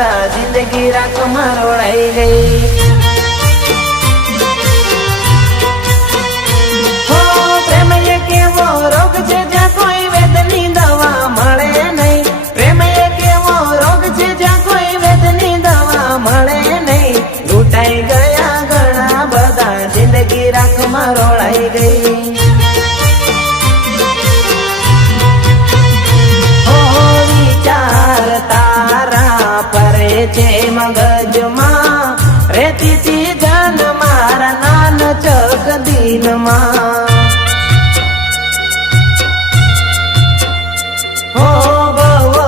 बदा जिंदगी राख में रोड़ाई गई। हो प्रेम एक एवो रोग छे ज्यां कोई वेदनी दवा मळे नहीं। प्रेम एक एवो रोग छे ज्यां कोई वेदनी दवा मळे नहीं। लूटाई गया घणा बदा जिंदगी राख में रोड़ाई गई। मगज मां रेती थी जान मारा नान चक दिन मां। हो भवो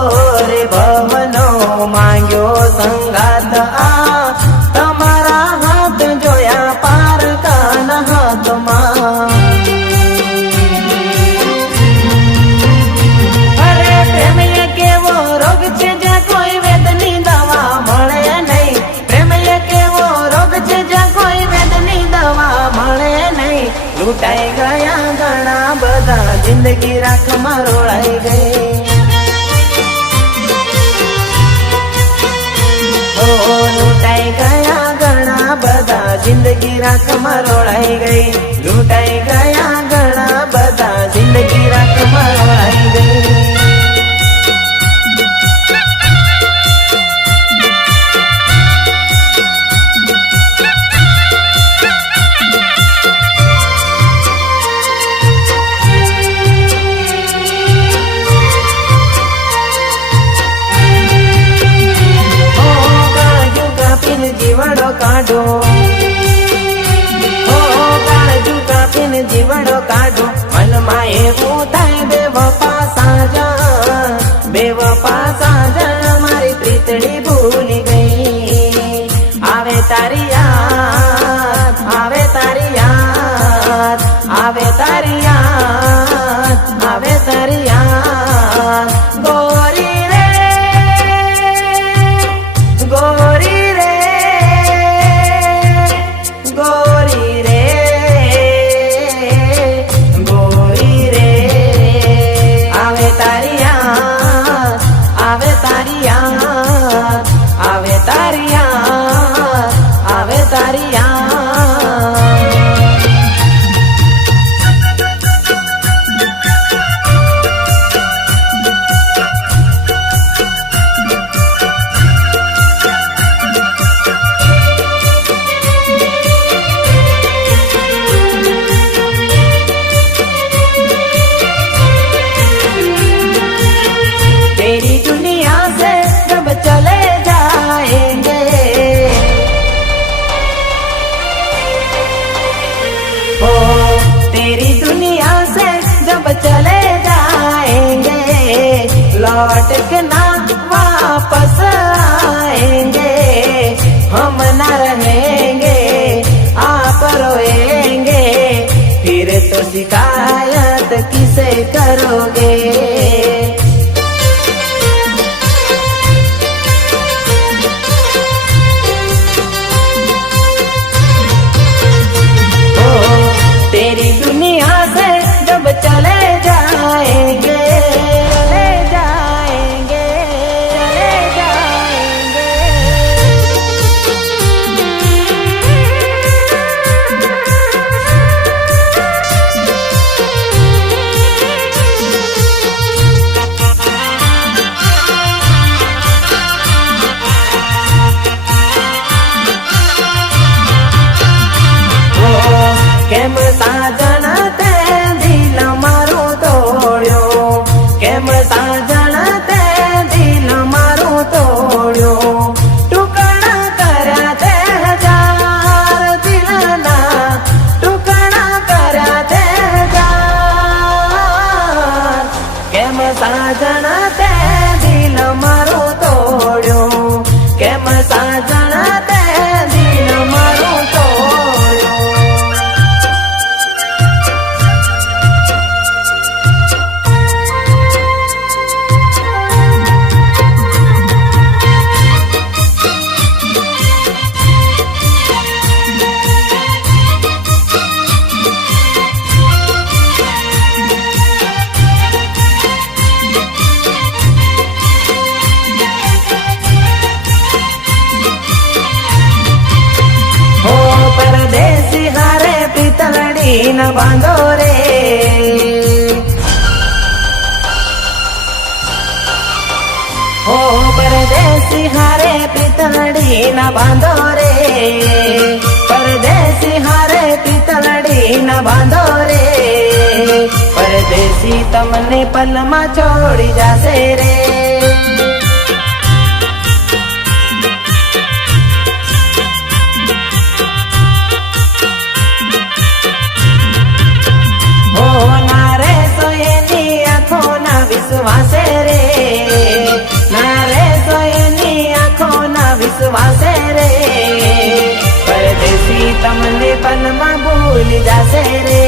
रे भवनो मांग्यो संगात आ तमारा हाथ जोया पार कान हाथ मां। अरे प्रेम एक एवो रोग छे ज्यां कोई वेदनी दवा मळे नहीं। प्रेम एक एवो रोग छे ज्यां कोई वेदनी दवा मळे नहीं। लूटाई गया घणा बधा जिंदगी राख में रोड़ाई गई। ओ लूटाई गया घणा बधा जिंदगी राख में रोड़ाई गई। लूटाई गया घणा बधा जिंदगी राख में रोड़ाई गई। जीवड़ो काढो हो काजू कापीन जीवड़ो काढो मन में एवं थाय बेवफा साजा बेवफा साजा मारी प्रीतड़ी भूली गई। आवे तारी याद आवे तारी याद आवे तारी याद आवे तारी याद। गोरी रे गोरी तेरी दुनिया से जब चले जाएंगे लौट के ना वापस आएंगे। हम न रहेंगे आप रोएंगे फिर तो शिकायत किसे करोगे। तेरी दुनिया से जब चले जाएंगे चले जाएंगे चले जाएंगे। પિતલડી ન બાંધો રે. ઓ પરદેશી હારે પિતલડી ન બાંધો રે. પરદેશી હારે પિતલડી ન બાંધો રે. પરદેશી તમને પલમાં છોડી જાશે રે. ઓ ના રે સોયની આંખો ના વિશ્વાસે રે. ના રે સોયની આંખો ના વિશ્વાસે રે. પરદેશી તમને પલમાં ભૂલી જાશે રે.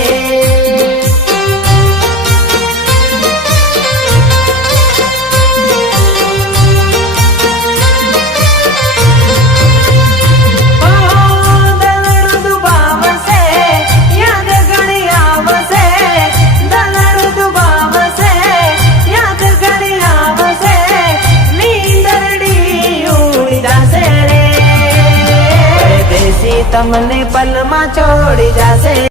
તમને પલમાં છોડી જાશે.